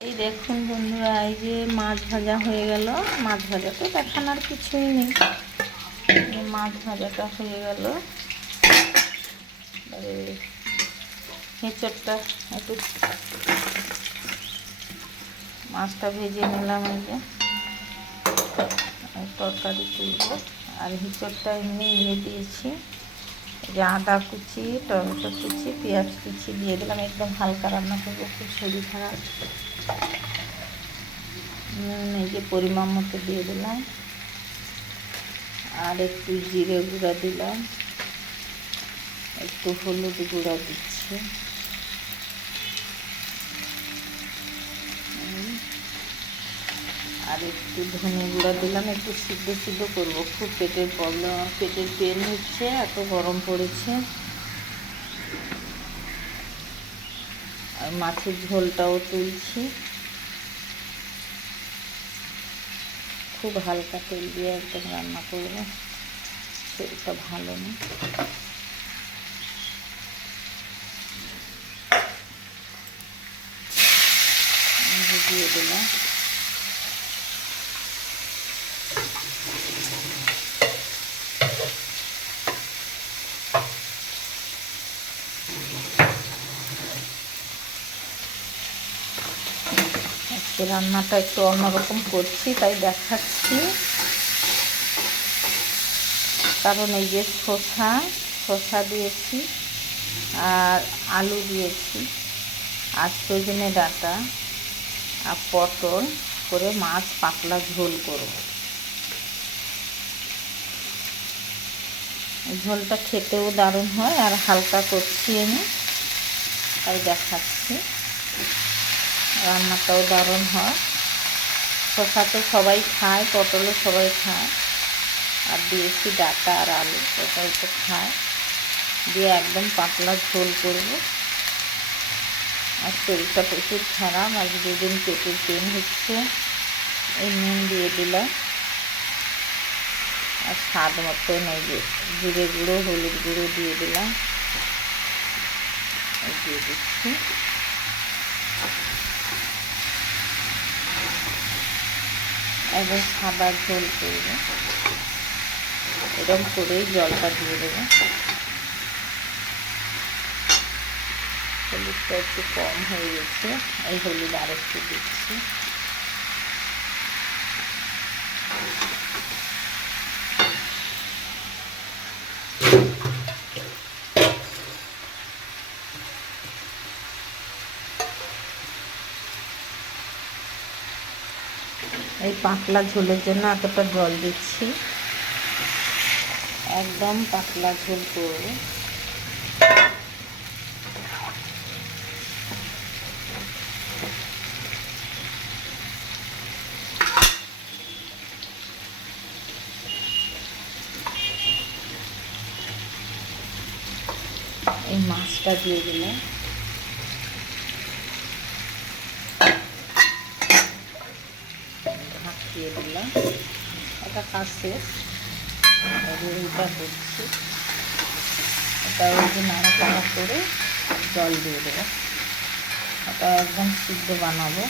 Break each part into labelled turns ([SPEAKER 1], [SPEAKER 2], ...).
[SPEAKER 1] এই দেখুন বন্ধুরা, এই যে মাছ ভাজা হয়ে গেল। মাছ ভাজা তো দেখানোর কিছুই নেই। মাছ ভাজাটা হয়ে গেল। এঁচড়টা একটু মাছটা ভেজে নিলাম এই যে। তরকারি তুলবো। আর হিঁচড়টা এমনি দিয়ে দিয়েছি। আদা কুচি, টমেটো কুচি, পেঁয়াজ কুচি দিয়ে দিলাম। একদম হালকা রান্না করব, খুব শরীর খারাপ। এই যে পরিমাণ মতো দিয়ে দিলাম। আর একটু জিরে গুঁড়া দিলাম। একটু হলুদ গুঁড়া দিচ্ছি। আর একটু ধনে গুঁড়া দিলাম, একটু সিদ্ধ সিদ্ধ করব। খুব পেটের প্রবলেম পেটের পেন হচ্ছে, এত গরম পড়েছে। আর মাছের ঝোলটাও তুলছি। খুব হালকা তেল দিয়ে একদম রান্না করব। শরীরটা ভালো না। দিয়ে দিলাম। আজকে রান্নাটা একটু অন্যরকম করছি, তাই দেখাচ্ছি। কারণ এই যে শসা শসা দিয়েছি আর আলু দিয়েছি, আর সজনে ডাঁটা আর পটল করে মাছ পাতলা ঝোল করব। ঝোলটা খেতেও দারুণ হয় আর হালকা করছি আমি, তাই দেখাচ্ছি। রান্নাটাও দারুণ হয়। শসা তো সবাই খায়, পটলও সবাই খায়। আর দিয়েছি ডাটা আর আলু ওটাও তো খায়। দিয়ে একদম পাতলা ঝোল করব। আর শরীরটা প্রচুর খারাপ, আজ দুদিন পেটের পেন হচ্ছে। এই নুন দিয়ে দিলাম। আর স্বাদ মতো নেই যে, জিরে গুঁড়ো, হলুদ গুঁড়ো দিয়ে দিলাম। দিয়ে দিচ্ছি। একদম সাদা ঝোল করব। এরকম করেই জলটা দিয়ে দেবো। হলুদটা একটু কম হয়ে গেছে, এই হলুদ আর একটু দিচ্ছি। এই পাতলা ঝোলের জন্য এতটা জল দিচ্ছি। একদম পাতলা ঝোল করব। এই মাছটা দিয়ে দিলাম। দিয়ে দিলাম। একটা কাজ শেষ। রুইটা করছি। এটা ওই যে নাড়াচাড়া করে জল দিয়ে দেবো। ওটা একদম সিদ্ধ বানাবো।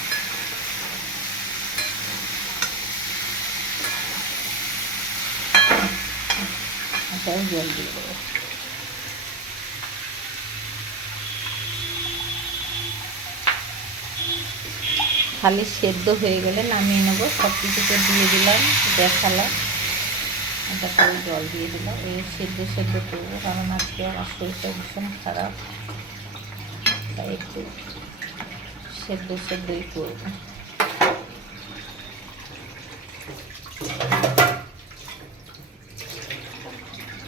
[SPEAKER 1] এটাও জল দিয়ে দেবো। খালি সেদ্ধ হয়ে গেলে নামিয়ে নেব। সব কিছুতে দিয়ে দিলাম, দেখালাম। এটা করে জল দিয়ে দিলাম। এই সেদ্ধ সেদ্ধ করব, কারণ আজকে আমার শরীরটা ভীষণ খারাপ। তাই একটু সেদ্ধ সেদ্ধই করব।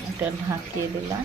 [SPEAKER 1] এটা ঢাকিয়ে দিলাম।